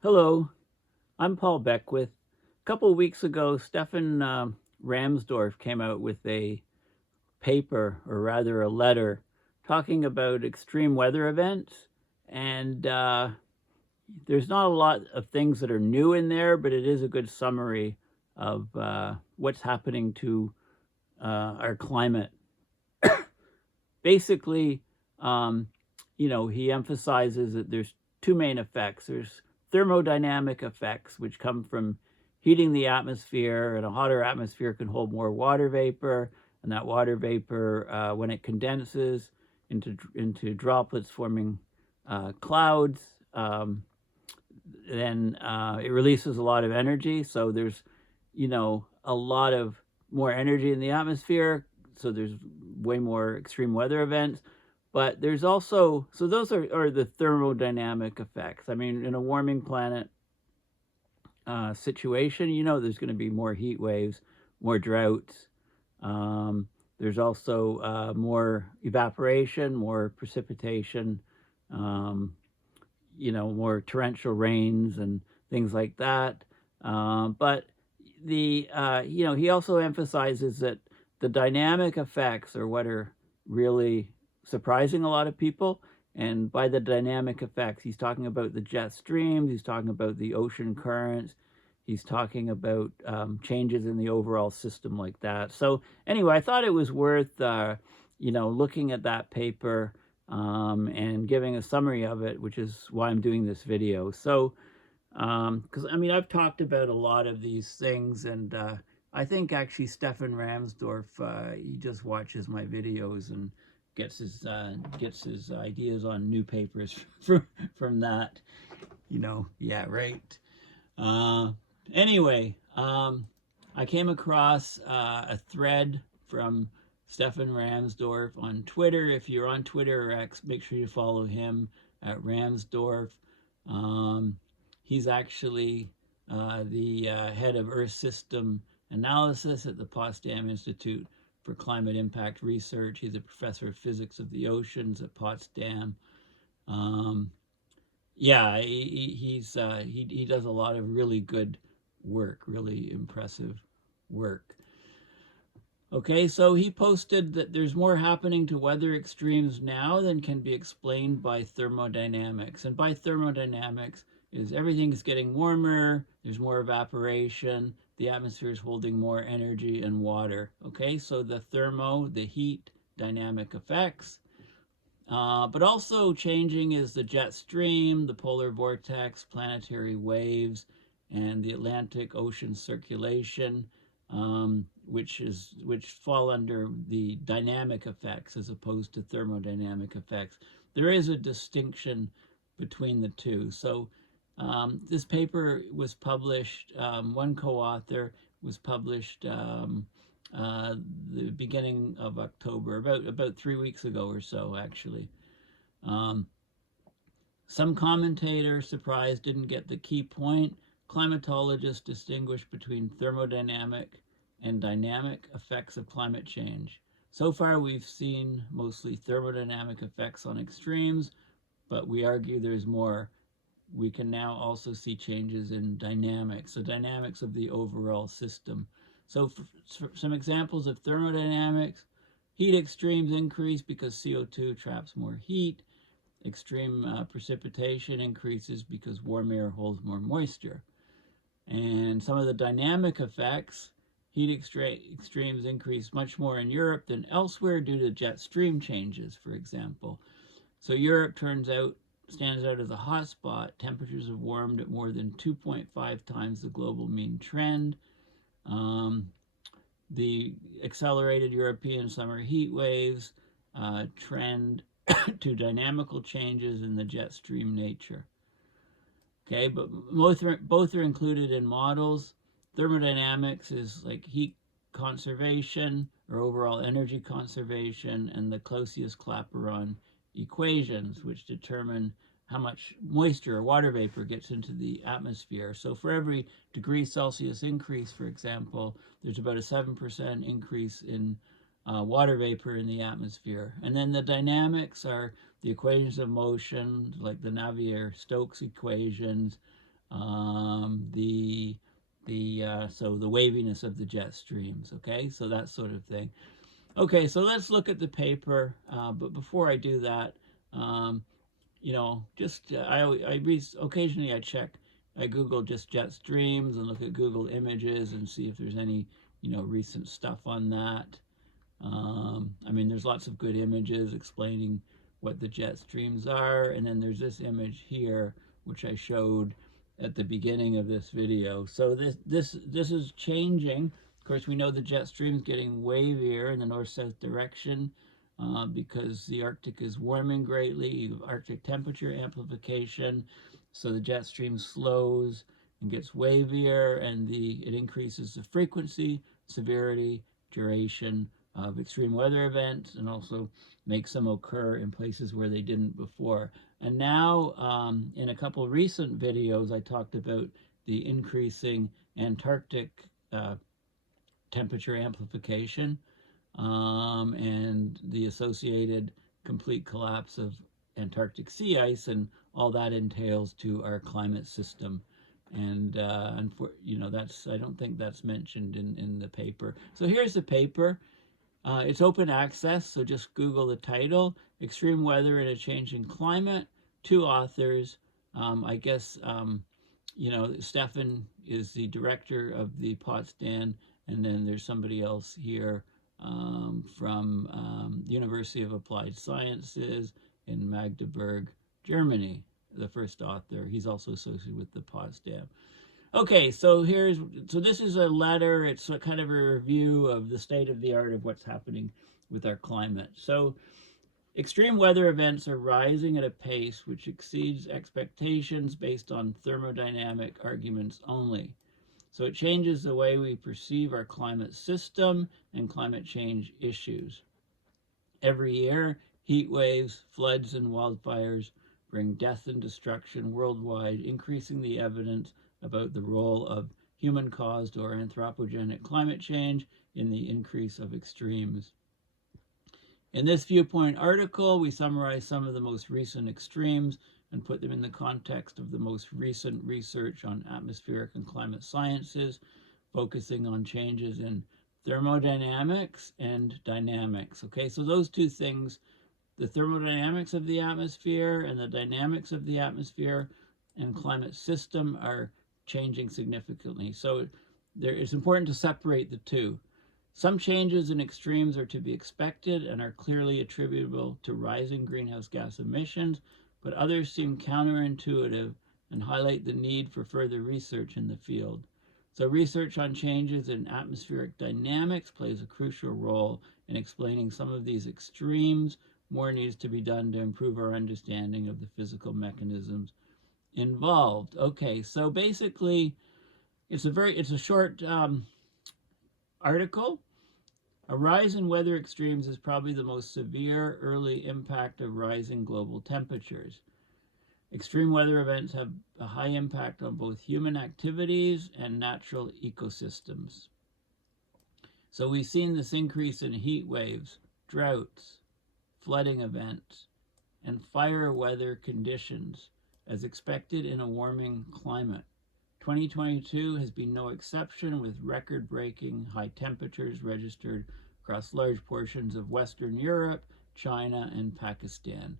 Hello, I'm Paul Beckwith. A couple of weeks ago, Stefan Ramsdorf came out with a paper, or rather a letter, talking about extreme weather events. And there's not a lot of things that are new in there, but it is a good summary of what's happening to our climate. Basically, um, he emphasizes that there's two main effects. There's thermodynamic effects, which come from heating the atmosphere, and a hotter atmosphere can hold more water vapor, and that water vapor, when it condenses into droplets forming clouds, then it releases a lot of energy. So there's, a lot of more energy in the atmosphere. So there's way more extreme weather events. But there's also, so those are the thermodynamic effects. I mean, in a warming planet situation, there's going to be more heat waves, more droughts. There's also more evaporation, more precipitation, more torrential rains and things like that. But he also emphasizes that the dynamic effects are what are really surprising a lot of people. And by the dynamic effects, he's talking about the jet streams, he's talking about the ocean currents, he's talking about changes in the overall system like that. So anyway, I thought it was worth, looking at that paper and giving a summary of it, which is why I'm doing this video. So, because I've talked about a lot of these things, and I think actually Stefan Ramsdorf, he just watches my videos and gets his ideas on new papers from that. Yeah, right. Anyway, I came across a thread from Stefan Ramsdorf on Twitter. If you're on Twitter or X, make sure you follow him at Ramsdorf. He's actually the head of Earth System Analysis at the Potsdam Institute for Climate Impact Research. He's a professor of physics of the oceans at Potsdam. Yeah, he does a lot of really good work, really impressive work. Okay, so he posted that there's more happening to weather extremes now than can be explained by thermodynamics. And by thermodynamics is everything's getting warmer, there's more evaporation, the atmosphere is holding more energy and water. Okay, so the heat dynamic effects. But also changing is the jet stream, the polar vortex, planetary waves, and the Atlantic Ocean circulation, which fall under the dynamic effects as opposed to thermodynamic effects. There is a distinction between the two. So this paper was published, one co-author was published the beginning of October, about 3 weeks ago or so, actually. Some commentators, surprised, didn't get the key point. Climatologists distinguish between thermodynamic and dynamic effects of climate change. So far, we've seen mostly thermodynamic effects on extremes, but we argue there's more. We can now also see changes in dynamics, the dynamics of the overall system. So for some examples of thermodynamics, heat extremes increase because CO2 traps more heat. Extreme precipitation increases because warm air holds more moisture. And some of the dynamic effects, heat extremes increase much more in Europe than elsewhere due to jet stream changes, for example. So Europe stands out as a hotspot. Temperatures have warmed at more than 2.5 times the global mean trend. The accelerated European summer heat waves trend to dynamical changes in the jet stream nature. Okay, but both are included in models. Thermodynamics is like heat conservation or overall energy conservation, and the Clausius-Clapeyron equations, which determine how much moisture or water vapor gets into the atmosphere. So for every degree Celsius increase, for example, there's about a 7% increase in water vapor in the atmosphere. And then the dynamics are the equations of motion, like the Navier-Stokes equations, so the waviness of the jet streams. Okay, so that sort of thing. Okay, so let's look at the paper. But before I do that, just occasionally I Google just jet streams and look at Google Images and see if there's any recent stuff on that. I mean, there's lots of good images explaining what the jet streams are, and then there's this image here which I showed at the beginning of this video. So this is changing. Of course, we know the jet stream is getting wavier in the north-south direction because the Arctic is warming greatly, Arctic temperature amplification. So the jet stream slows and gets wavier, and it increases the frequency, severity, duration of extreme weather events, and also makes them occur in places where they didn't before. And now, in a couple of recent videos, I talked about the increasing Antarctic temperature amplification and the associated complete collapse of Antarctic sea ice and all that entails to our climate system. And I don't think that's mentioned in the paper. So here's the paper. It's open access, so just Google the title, Extreme Weather in a Changing Climate, 2 authors. I guess, Stefan is the director of the Potsdam, and then there's somebody else here from University of Applied Sciences in Magdeburg, Germany, the first author. He's also associated with the Potsdam. Okay, so this is a letter. It's a kind of a review of the state of the art of what's happening with our climate. So extreme weather events are rising at a pace which exceeds expectations based on thermodynamic arguments only. So it changes the way we perceive our climate system and climate change issues. Every year, heat waves, floods, and wildfires bring death and destruction worldwide, increasing the evidence about the role of human-caused or anthropogenic climate change in the increase of extremes. In this Viewpoint article, we summarize some of the most recent extremes and put them in the context of the most recent research on atmospheric and climate sciences, focusing on changes in thermodynamics and dynamics. Okay, so those two things, the thermodynamics of the atmosphere and the dynamics of the atmosphere and climate system are changing significantly. So it's important to separate the two. Some changes in extremes are to be expected and are clearly attributable to rising greenhouse gas emissions, but others seem counterintuitive and highlight the need for further research in the field. So research on changes in atmospheric dynamics plays a crucial role in explaining some of these extremes. More needs to be done to improve our understanding of the physical mechanisms involved. Okay, so basically, it's a short article. A rise in weather extremes is probably the most severe early impact of rising global temperatures. Extreme weather events have a high impact on both human activities and natural ecosystems. So we've seen this increase in heat waves, droughts, flooding events, and fire weather conditions as expected in a warming climate. 2022 has been no exception, with record-breaking high temperatures registered across large portions of Western Europe, China, and Pakistan.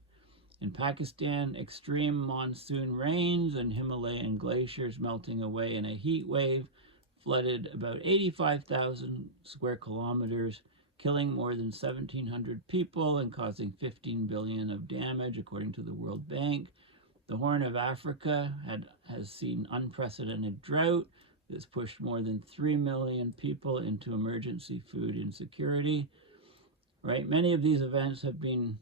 In Pakistan, extreme monsoon rains and Himalayan glaciers melting away in a heat wave flooded about 85,000 square kilometers, killing more than 1,700 people and causing 15 billion of damage, according to the World Bank. The Horn of Africa has seen unprecedented drought that's pushed more than 3 million people into emergency food insecurity. Right? Many of these events have been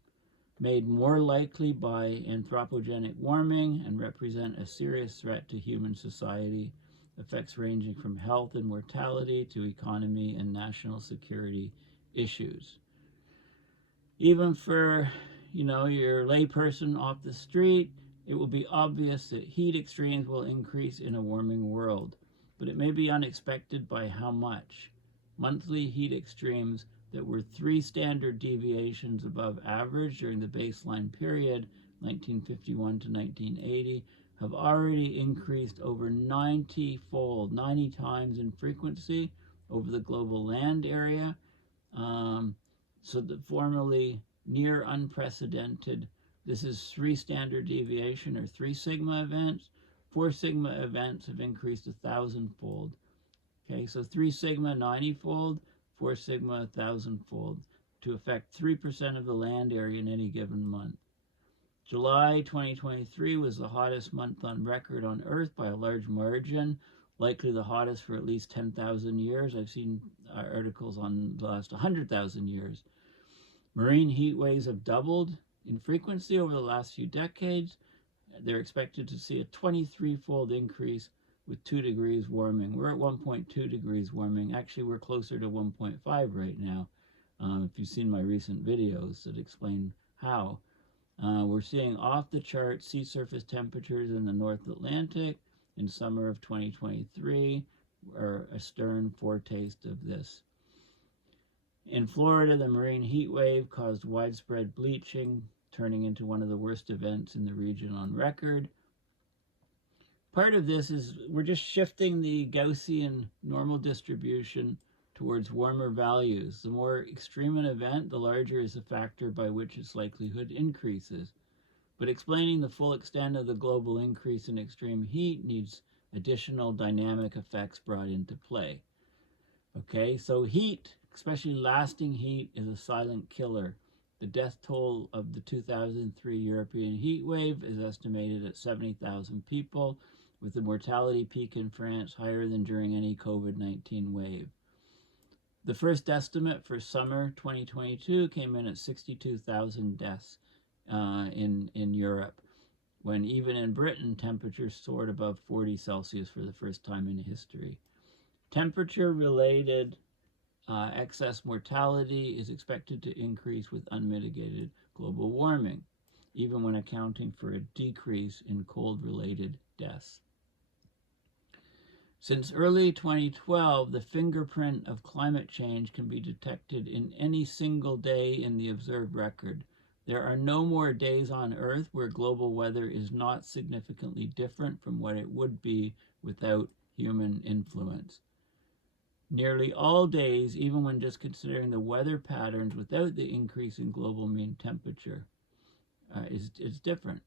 made more likely by anthropogenic warming and represent a serious threat to human society, effects ranging from health and mortality to economy and national security issues. Even for, your layperson off the street, it will be obvious that heat extremes will increase in a warming world, but it may be unexpected by how much. Monthly heat extremes that were 3 standard deviations above average during the baseline period, 1951 to 1980, have already increased over 90-fold, 90 times in frequency over the global land area. So the formerly near unprecedented, this is 3 standard deviation or 3 sigma events. 4 sigma events have increased 1,000-fold. Okay, so 3 sigma 90-fold, 4 sigma 1,000-fold to affect 3% of the land area in any given month. July 2023 was the hottest month on record on Earth by a large margin, likely the hottest for at least 10,000 years. I've seen articles on the last 100,000 years. Marine heat waves have doubled in frequency over the last few decades. They're expected to see a 23-fold increase with 2 degrees warming. We're at 1.2 degrees warming. Actually, we're closer to 1.5 right now. If you've seen my recent videos that explain how. We're seeing off-the-chart sea surface temperatures in the North Atlantic in summer of 2023, are a stern foretaste of this. In Florida, the marine heat wave caused widespread bleaching, turning into one of the worst events in the region on record. Part of this is we're just shifting the Gaussian normal distribution towards warmer values. The more extreme an event, the larger is the factor by which its likelihood increases. But explaining the full extent of the global increase in extreme heat needs additional dynamic effects brought into play. Okay, so heat, especially lasting heat, is a silent killer. The death toll of the 2003 European heat wave is estimated at 70,000 people, with the mortality peak in France higher than during any COVID-19 wave. The first estimate for summer 2022 came in at 62,000 deaths in Europe, when even in Britain temperatures soared above 40 Celsius for the first time in history. Temperature-related excess mortality is expected to increase with unmitigated global warming, even when accounting for a decrease in cold-related deaths. Since early 2012, the fingerprint of climate change can be detected in any single day in the observed record. There are no more days on Earth where global weather is not significantly different from what it would be without human influence. Nearly all days, even when just considering the weather patterns without the increase in global mean temperature, is different.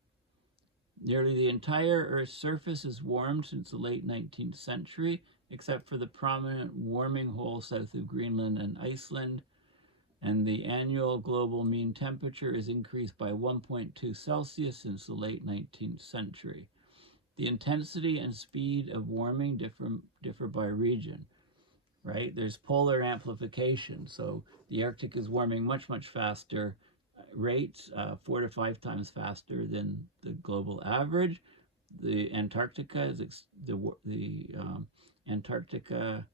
Nearly the entire Earth's surface is warmed since the late 19th century, except for the prominent warming hole south of Greenland and Iceland, and the annual global mean temperature is increased by 1.2 Celsius since the late 19th century. The intensity and speed of warming differ by region, right? There's polar amplification, so the Arctic is warming much faster rates, 4 to 5 times faster than the global average. The Antarctica is Antarctica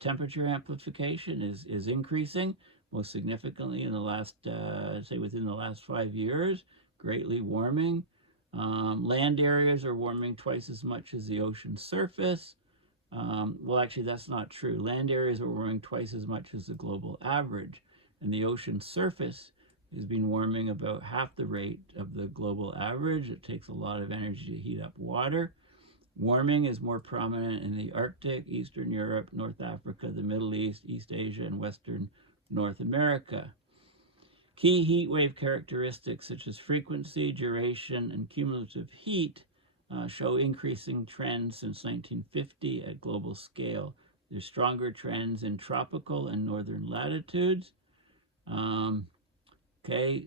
temperature amplification is increasing most significantly in the last, say within the last 5 years, greatly warming. Land areas are warming twice as much as the ocean surface. Well, actually, that's not true. Land areas are warming twice as much as the global average, and the ocean surface has been warming about half the rate of the global average. It takes a lot of energy to heat up water. Warming is more prominent in the Arctic, Eastern Europe, North Africa, the Middle East, East Asia, and Western North America. Key heat wave characteristics such as frequency, duration, and cumulative heat show increasing trends since 1950 at global scale. There's stronger trends in tropical and northern latitudes.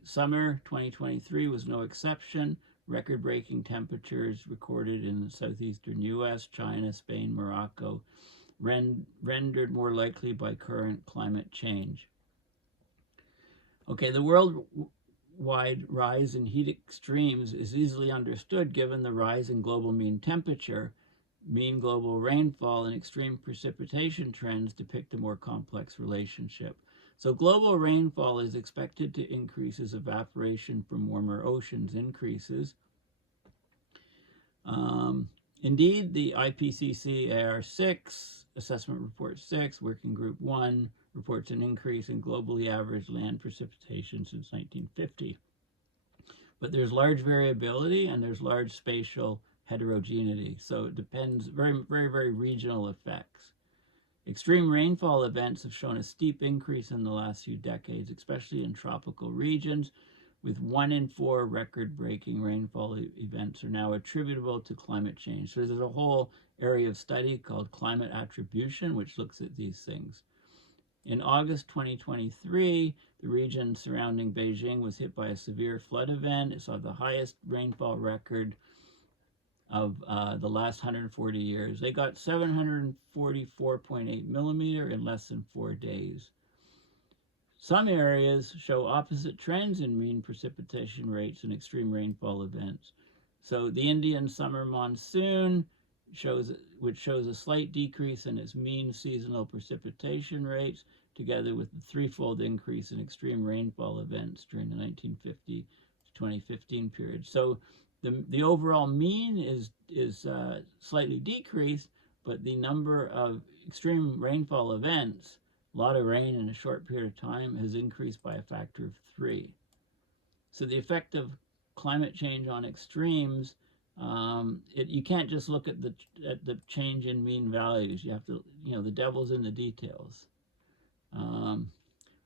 Summer 2023 was no exception. Record-breaking temperatures recorded in the southeastern U.S., China, Spain, Morocco, rendered more likely by current climate change. The worldwide rise in heat extremes is easily understood given the rise in global mean temperature. Mean global rainfall and extreme precipitation trends depict a more complex relationship. So global rainfall is expected to increase as evaporation from warmer oceans increases. Indeed, the IPCC AR6, Assessment Report 6, Working Group 1, reports an increase in globally average land precipitation since 1950. But there's large variability and there's large spatial heterogeneity. So it depends, very regional effects. Extreme rainfall events have shown a steep increase in the last few decades, especially in tropical regions, with 1 in 4 record-breaking rainfall events are now attributable to climate change. So there's a whole area of study called climate attribution, which looks at these things. In August 2023, the region surrounding Beijing was hit by a severe flood event. It saw the highest rainfall record of the last 140 years. They got 744.8 millimeter in less than 4 days. Some areas show opposite trends in mean precipitation rates and extreme rainfall events. So the Indian summer monsoon which shows a slight decrease in its mean seasonal precipitation rates, together with the threefold increase in extreme rainfall events during the 1950 to 2015 period. So the overall mean is slightly decreased, but the number of extreme rainfall events, a lot of rain in a short period of time, has increased by a factor of 3. So the effect of climate change on extremes, you can't just look at the change in mean values. You have to, the devil's in the details.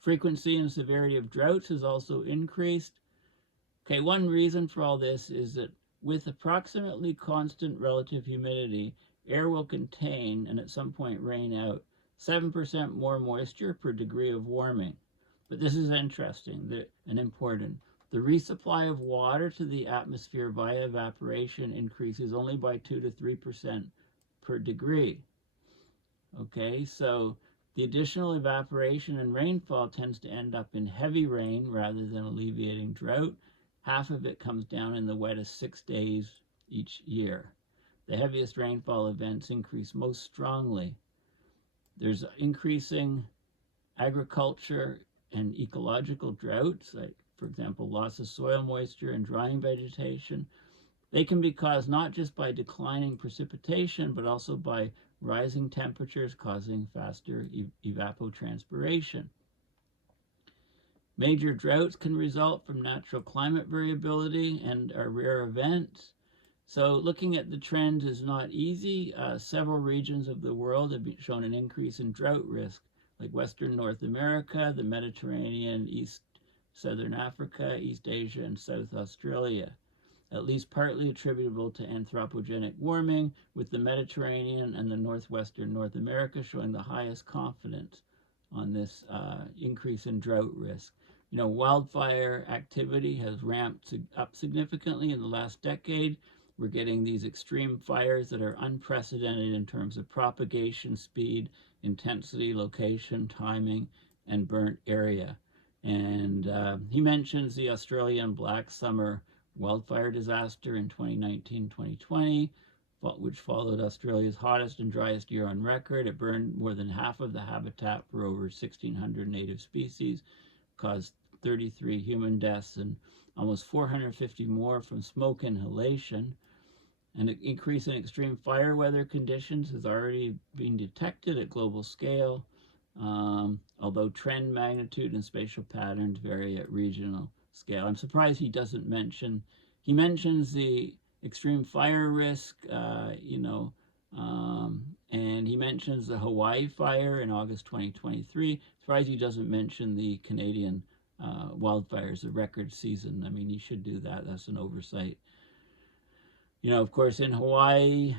Frequency and severity of droughts has also increased. Okay, one reason for all this is that with approximately constant relative humidity, air will contain, and at some point rain out, 7% more moisture per degree of warming. But this is interesting and important. The resupply of water to the atmosphere via evaporation increases only by 2 to 3% per degree. Okay, so the additional evaporation and rainfall tends to end up in heavy rain rather than alleviating drought. Half of it comes down in the wettest 6 days each year. The heaviest rainfall events increase most strongly. There's increasing agriculture and ecological droughts, like, for example, loss of soil moisture and drying vegetation. They can be caused not just by declining precipitation, but also by rising temperatures causing faster evapotranspiration. Major droughts can result from natural climate variability and are rare events. So looking at the trends is not easy. Several regions of the world have shown an increase in drought risk, like Western North America, the Mediterranean, East Southern Africa, East Asia, and South Australia, at least partly attributable to anthropogenic warming, with the Mediterranean and the northwestern North America showing the highest confidence on this increase in drought risk. Wildfire activity has ramped up significantly in the last decade. We're getting these extreme fires that are unprecedented in terms of propagation, speed, intensity, location, timing, and burnt area. And he mentions the Australian Black Summer wildfire disaster in 2019-2020, which followed Australia's hottest and driest year on record. It burned more than half of the habitat for over 1,600 native species, caused 33 human deaths and almost 450 more from smoke inhalation. An increase in extreme fire weather conditions has already been detected at global scale, although trend magnitude and spatial patterns vary at regional scale. I'm surprised he doesn't mention, he mentions the extreme fire risk, and he mentions the Hawaii fire in August 2023. Surprised he doesn't mention the Canadian wildfires, the record season. I mean, he should do that. That's an oversight. Of course, in Hawaii,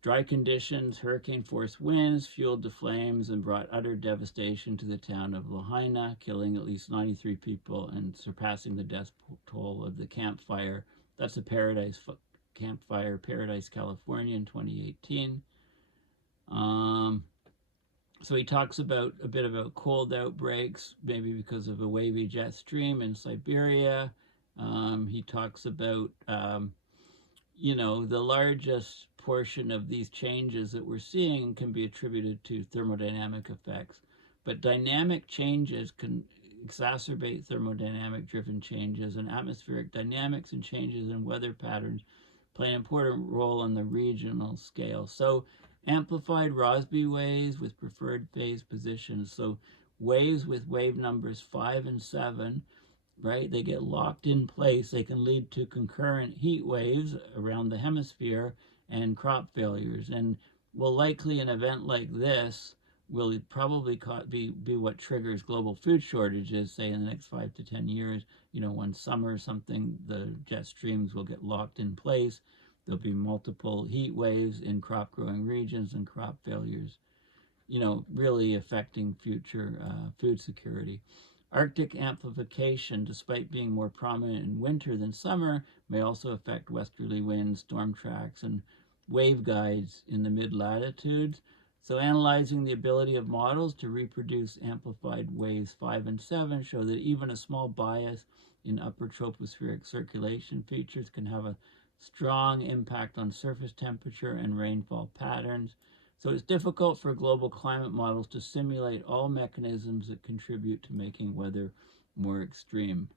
dry conditions, hurricane-force winds fueled the flames and brought utter devastation to the town of Lahaina, killing at least 93 people and surpassing the death toll of the Camp Fire. That's the Camp Fire, Paradise, California in 2018. So he talks about a bit about cold outbreaks, maybe because of a wavy jet stream in Siberia. He talks about the largest portion of these changes that we're seeing can be attributed to thermodynamic effects, but dynamic changes can exacerbate thermodynamic-driven changes, and atmospheric dynamics and changes in weather patterns play an important role on the regional scale. So amplified Rossby waves with preferred phase positions, so waves with wave numbers 5 and 7, right? They get locked in place. They can lead to concurrent heat waves around the hemisphere and crop failures. And will likely an event like this will probably be what triggers global food shortages, say in the next 5 to 10 years. One summer or something, the jet streams will get locked in place. There'll be multiple heat waves in crop growing regions and crop failures, really affecting future food security. Arctic amplification, despite being more prominent in winter than summer, may also affect westerly winds, storm tracks, and wave guides in the mid-latitudes. So analyzing the ability of models to reproduce amplified waves 5 and 7 show that even a small bias in upper tropospheric circulation features can have a strong impact on surface temperature and rainfall patterns. So it's difficult for global climate models to simulate all mechanisms that contribute to making weather more extreme.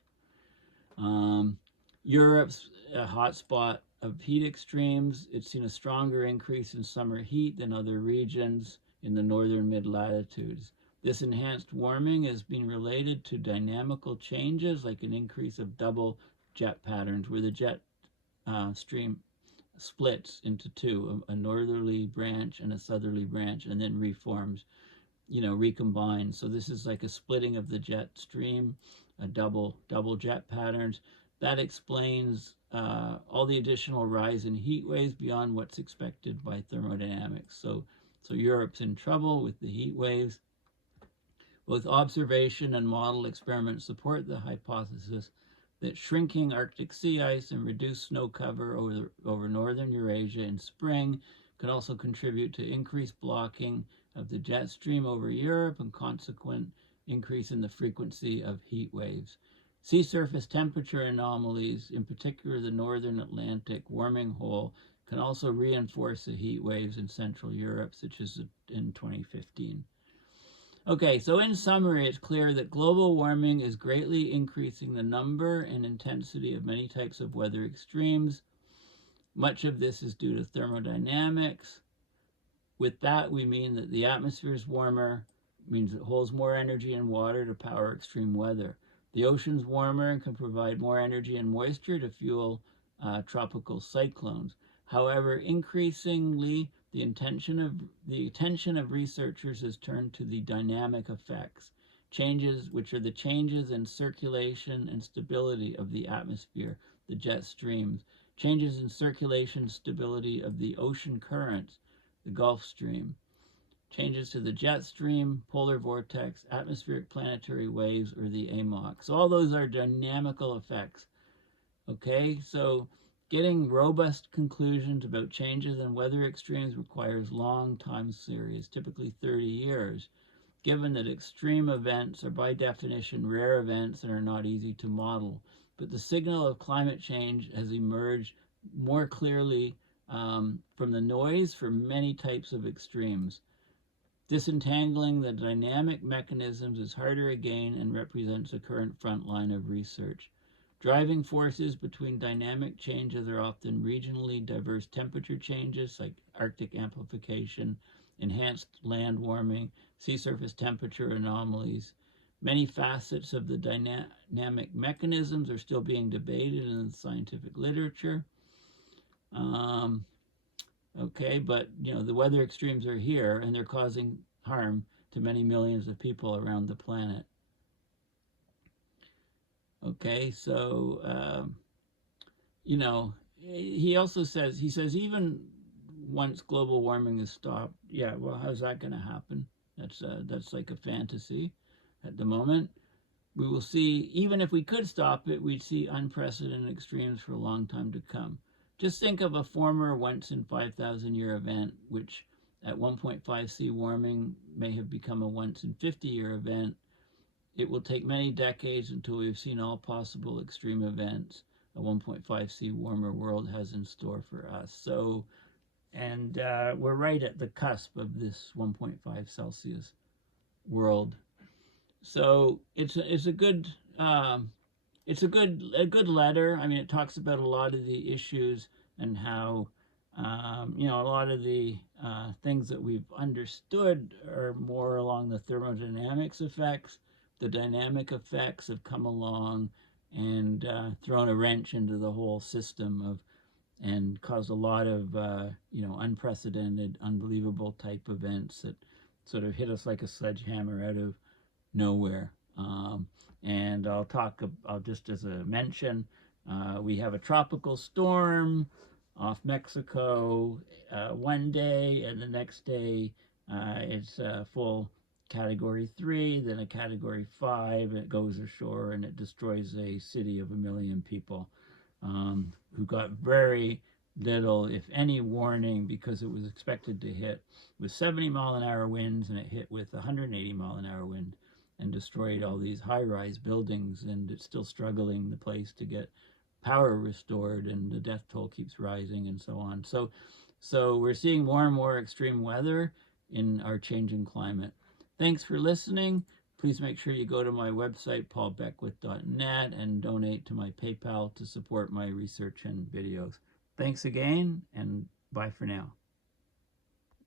Europe's a hotspot of heat extremes. It's seen a stronger increase in summer heat than other regions in the northern mid-latitudes. This enhanced warming has been related to dynamical changes like an increase of double jet patterns where the jet stream splits into two, a northerly branch and a southerly branch, and then reforms, recombines. So this is like a splitting of the jet stream, a double jet patterns. That explains all the additional rise in heat waves beyond what's expected by thermodynamics. So Europe's in trouble with the heat waves. Both observation and model experiments support the hypothesis that shrinking Arctic sea ice and reduced snow cover over northern Eurasia in spring can also contribute to increased blocking of the jet stream over Europe and consequent increase in the frequency of heat waves. Sea surface temperature anomalies, in particular the northern Atlantic warming hole, can also reinforce the heat waves in Central Europe, such as in 2015. Okay, so in summary, it's clear that global warming is greatly increasing the number and intensity of many types of weather extremes. Much of this is due to thermodynamics. With that, we mean that the atmosphere is warmer, means it holds more energy and water to power extreme weather. The ocean's warmer and can provide more energy and moisture to fuel tropical cyclones. However, increasingly, the attention of researchers has turned to the dynamic effects, which are the changes in circulation and stability of the atmosphere, the jet streams, changes in circulation stability of the ocean currents, the Gulf Stream, changes to the jet stream, polar vortex, atmospheric planetary waves, or the AMOC. So all those are dynamical effects. Okay, so getting robust conclusions about changes in weather extremes requires long time series, typically 30 years, given that extreme events are by definition rare events and are not easy to model. But the signal of climate change has emerged more clearly from the noise for many types of extremes. Disentangling the dynamic mechanisms is harder again and represents a current front line of research. Driving forces between dynamic changes are often regionally diverse temperature changes like Arctic amplification, enhanced land warming, sea surface temperature anomalies. Many facets of the dynamic mechanisms are still being debated in the scientific literature. Okay, but the weather extremes are here and they're causing harm to many millions of people around the planet. Okay, so, he also says, even once global warming is stopped, yeah, well, how's that going to happen? That's like a fantasy at the moment. We will see, even if we could stop it, we'd see unprecedented extremes for a long time to come. Just think of a former once in 5,000 year event, which at 1.5 C warming may have become a once in 50 year event. It will take many decades until we've seen all possible extreme events a 1.5 C warmer world has in store for us. So, and we're right at the cusp of this 1.5 Celsius world. So it's a good letter. I mean, it talks about a lot of the issues and how a lot of the things that we've understood are more along the thermodynamics effects, the dynamic effects have come along and thrown a wrench into the whole system of, and caused a lot of unprecedented, unbelievable type events that sort of hit us like a sledgehammer out of nowhere. And I'll just as a mention, we have a tropical storm off Mexico one day, and the next day it's full Category 3, then a Category 5. It goes ashore and it destroys a city of 1 million people who got very little, if any, warning, because it was expected to hit with 70-mile-an-hour winds, and it hit with 180-mile-an-hour wind and destroyed all these high-rise buildings, and it's still struggling, the place, to get power restored, and the death toll keeps rising and so on. So we're seeing more and more extreme weather in our changing climate. Thanks for listening. Please make sure you go to my website, paulbeckwith.net, and donate to my PayPal to support my research and videos. Thanks again, and bye for now.